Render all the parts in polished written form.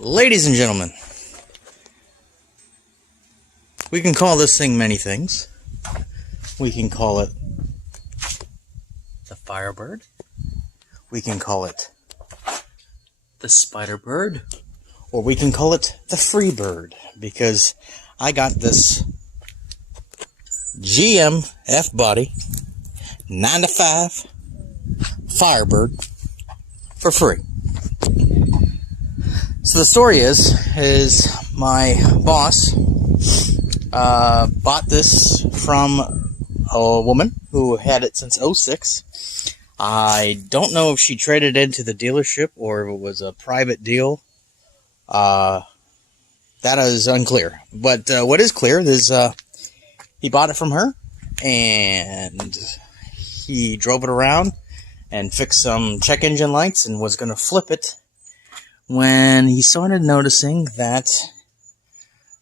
Ladies and gentlemen, we can call this thing many things. We can call it the Firebird. We can call it the Spiderbird. Or we can call it the Freebird, because I got this GM F-body 9-to-5 Firebird for free. So the story is my boss bought this from a woman who had it since '06. I don't know if she traded it into the dealership or if it was a private deal. That is unclear. But what is clear is he bought it from her, and he drove it around and fixed some check engine lights and was going to flip it when he started noticing that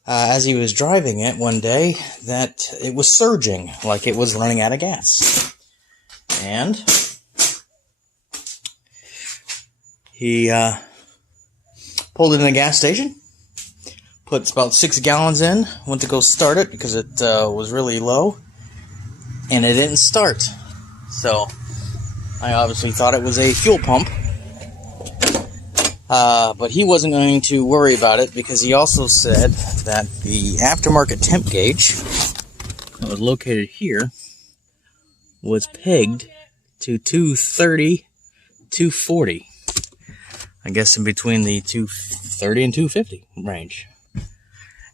as he was driving it one day that it was surging like it was running out of gas. And he pulled it in a gas station, put about 6 gallons in, went to go start it because it was really low, and it didn't start. So I obviously thought it was a fuel pump. But he wasn't going to worry about it because he also said that the aftermarket temp gauge that was located here was pegged to 230, 240. I guess in between the 230 and 250 range.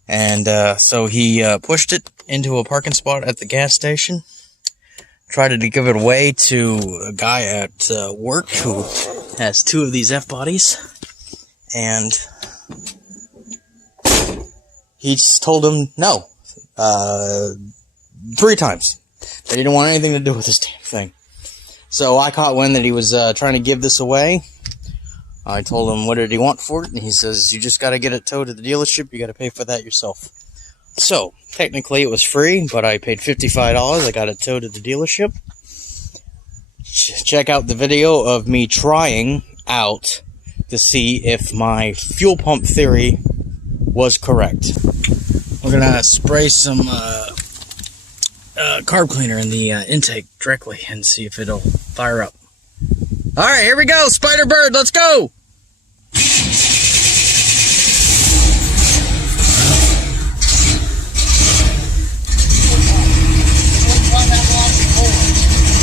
And so he pushed it into a parking spot at the gas station, tried to give it away to a guy at work who has 2 of these F-bodies. And he just told him no, 3 times. That he didn't want anything to do with this damn thing. So I caught wind that he was trying to give this away. I told him what did he want for it, and he says, you just got to get it towed to the dealership, you got to pay for that yourself. So, technically it was free, but I paid $55, I got it towed to the dealership. Check out the video of me trying out to see if my fuel pump theory was correct. We're gonna spray some carb cleaner in the intake directly and see if it'll fire up. Alright, here we go, Spiderbird, let's go!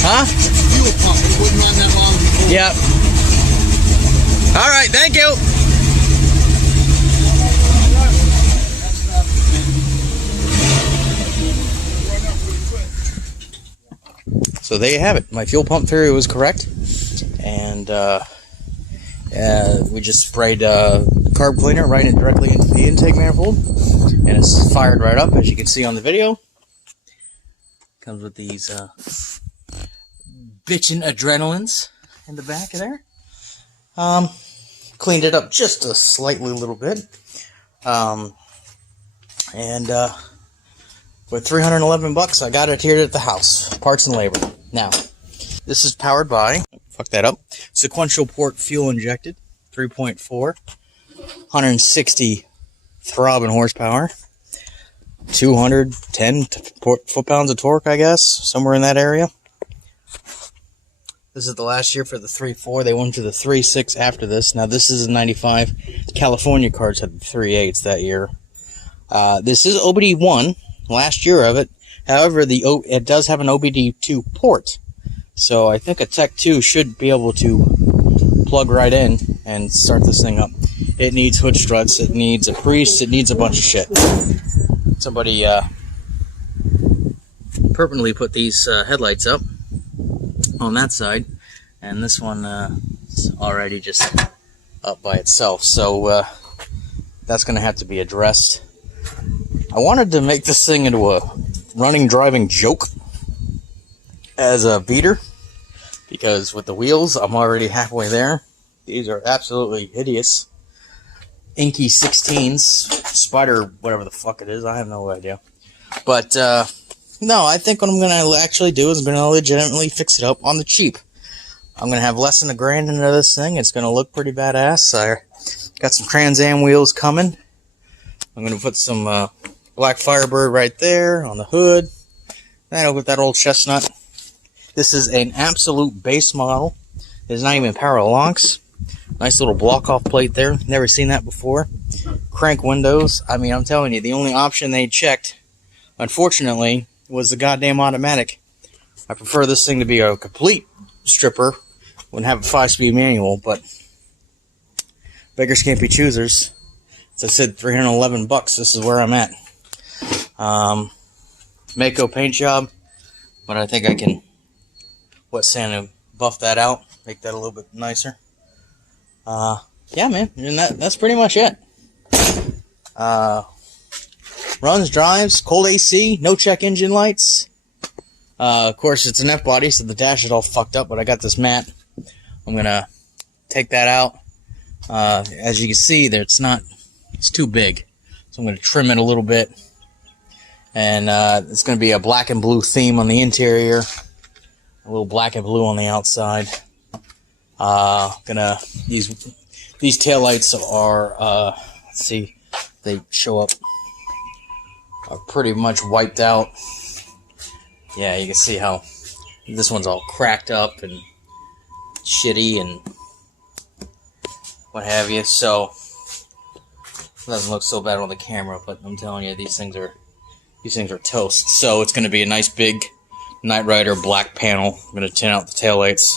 Huh? Fuel pump, it wouldn't run that long before. Yep. Alright, thank you! So there you have it. My fuel pump theory was correct. And we just sprayed carb cleaner right directly into the intake manifold. And it's fired right up, as you can see on the video. Comes with these bitchin' adrenalines in the back of there. Cleaned it up just a slightly little bit. With $311, I got it here at the house. Parts and labor. Now, this is powered by, fuck that up, sequential port fuel injected, 3.4, 160 throbbing horsepower, 210 foot-pounds of torque, I guess, somewhere in that area. This is the last year for the 3.4. They went to the 3.6 after this. Now, this is a 95. California cars had the 3.8s that year. This is OBD1, last year of it. However, it does have an OBD2 port. So I think a Tech 2 should be able to plug right in and start this thing up. It needs hood struts, it needs a priest, it needs a bunch of shit. Somebody permanently put these headlights up on that side, and this one is already just up by itself. So that's going to have to be addressed. I wanted to make this thing into a running, driving joke as a beater, because with the wheels, I'm already halfway there. These are absolutely hideous. Inky 16s, Spider, whatever the fuck it is, I have no idea. But, no, I think what I'm going to actually do is I'm going to legitimately fix it up on the cheap. I'm going to have less than $1,000 into this thing. It's going to look pretty badass. I Got some Trans Am wheels coming. I'm going to put some black Firebird right there on the hood. Then I'll put that old chestnut. This is an absolute base model. It's not even power locks. Nice little block-off plate there. Never seen that before. Crank windows. I mean, I'm telling you, the only option they checked, unfortunately, was the goddamn automatic. I prefer this thing to be a complete stripper. Wouldn't have a 5-speed manual, but beggars can't be choosers. As I said, $311. This is where I'm at. Mako paint job, but I think I can wet sand and buff that out, make that a little bit nicer. Yeah, man, and that's pretty much it. Runs, drives, cold AC, no check engine lights. Of course, it's an F-body, so the dash is all fucked up, but I got this mat. I'm gonna take that out. As you can see, there it's too big, so I'm gonna trim it a little bit. And it's gonna be a black and blue theme on the interior, a little black and blue on the outside. These taillights are let's see, they show up, are pretty much wiped out. Yeah, you can see how this one's all cracked up and shitty and what have you. So it doesn't look so bad on the camera, but I'm telling you, these things are toast. So it's going to be a nice big Knight Rider black panel. I'm going to tint out the taillights.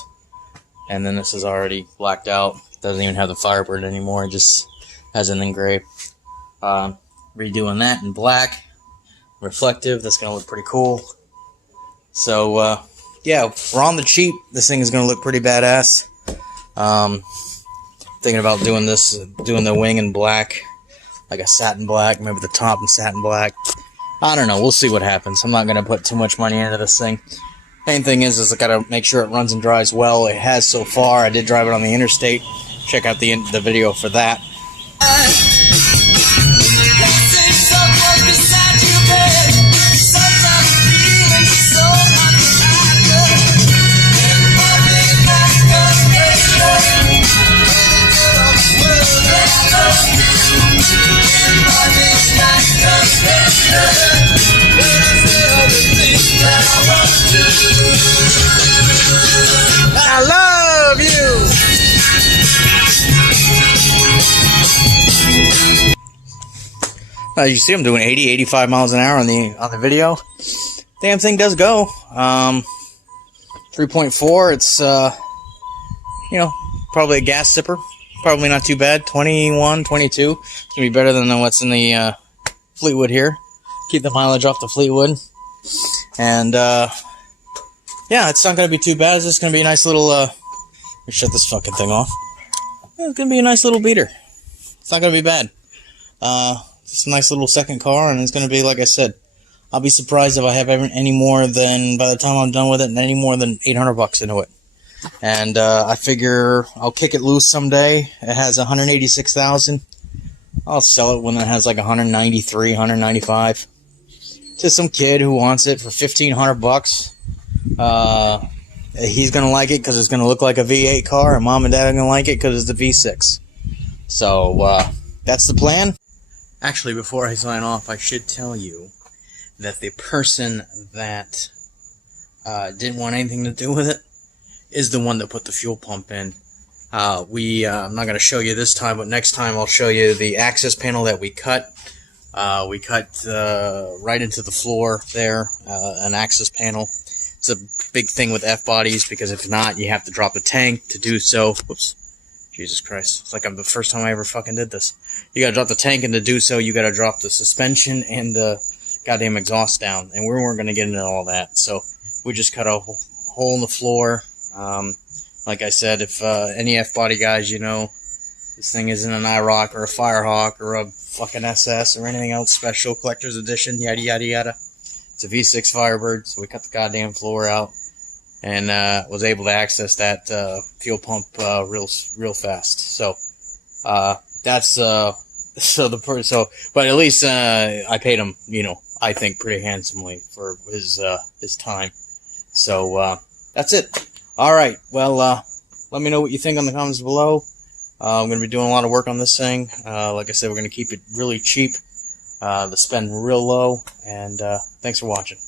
And then this is already blacked out. Doesn't even have the Firebird anymore. It just has an engraved. Redoing that in black. Reflective. That's going to look pretty cool. So, yeah, we're on the cheap. This thing is going to look pretty badass. Thinking about doing the wing in black. Like a satin black. Maybe the top in satin black. I don't know. We'll see what happens. I'm not going to put too much money into this thing. Main thing is I gotta make sure it runs and drives well. It has so far. I did drive it on the interstate. Check out the video for that. I love you. As you see, I'm doing 80, 85 miles an hour on the video. Damn thing does go. 3.4. It's you know, probably a gas sipper. Probably not too bad. 21, 22. It's gonna be better than what's in the Fleetwood here. Keep the mileage off the Fleetwood. And yeah, it's not gonna be too bad. It's just gonna be a nice little shut this fucking thing off. It's gonna be a nice little beater. It's not gonna be bad. It's a nice little second car, and it's gonna be, like I said, I'll be surprised if I have any more than, by the time I'm done with it, any more than $800 into it. And I figure I'll kick it loose someday. It has 186,000. I'll sell it when it has like 193, 195 to some kid who wants it for $1,500. He's gonna like it because it's gonna look like a V8 car, and mom and dad are gonna like it because it's the V6. So that's the plan. Actually, before I sign off, I should tell you that the person that didn't want anything to do with it is the one that put the fuel pump in. I'm not going to show you this time, but next time I'll show you the access panel that we cut. We cut right into the floor there, an access panel. It's a big thing with F-bodies, because if not, you have to drop the tank to do so. Whoops. Jesus Christ. It's like the first time I ever fucking did this. You gotta drop the tank, and to do so, you gotta drop the suspension and the goddamn exhaust down. And we weren't gonna get into all that. So we just cut a hole in the floor. Like I said, if any F-body guys, you know, this thing isn't an IROC or a Firehawk or a fucking SS or anything else special, collector's edition, yada yada yada. It's a V6 Firebird, so we cut the goddamn floor out and was able to access that fuel pump real fast. So that's but at least I paid him, you know, I think pretty handsomely for his time. So that's it. All right. Well, let me know what you think on the comments below. I'm going to be doing a lot of work on this thing. Like I said, we're going to keep it really cheap, the spend real low, and thanks for watching.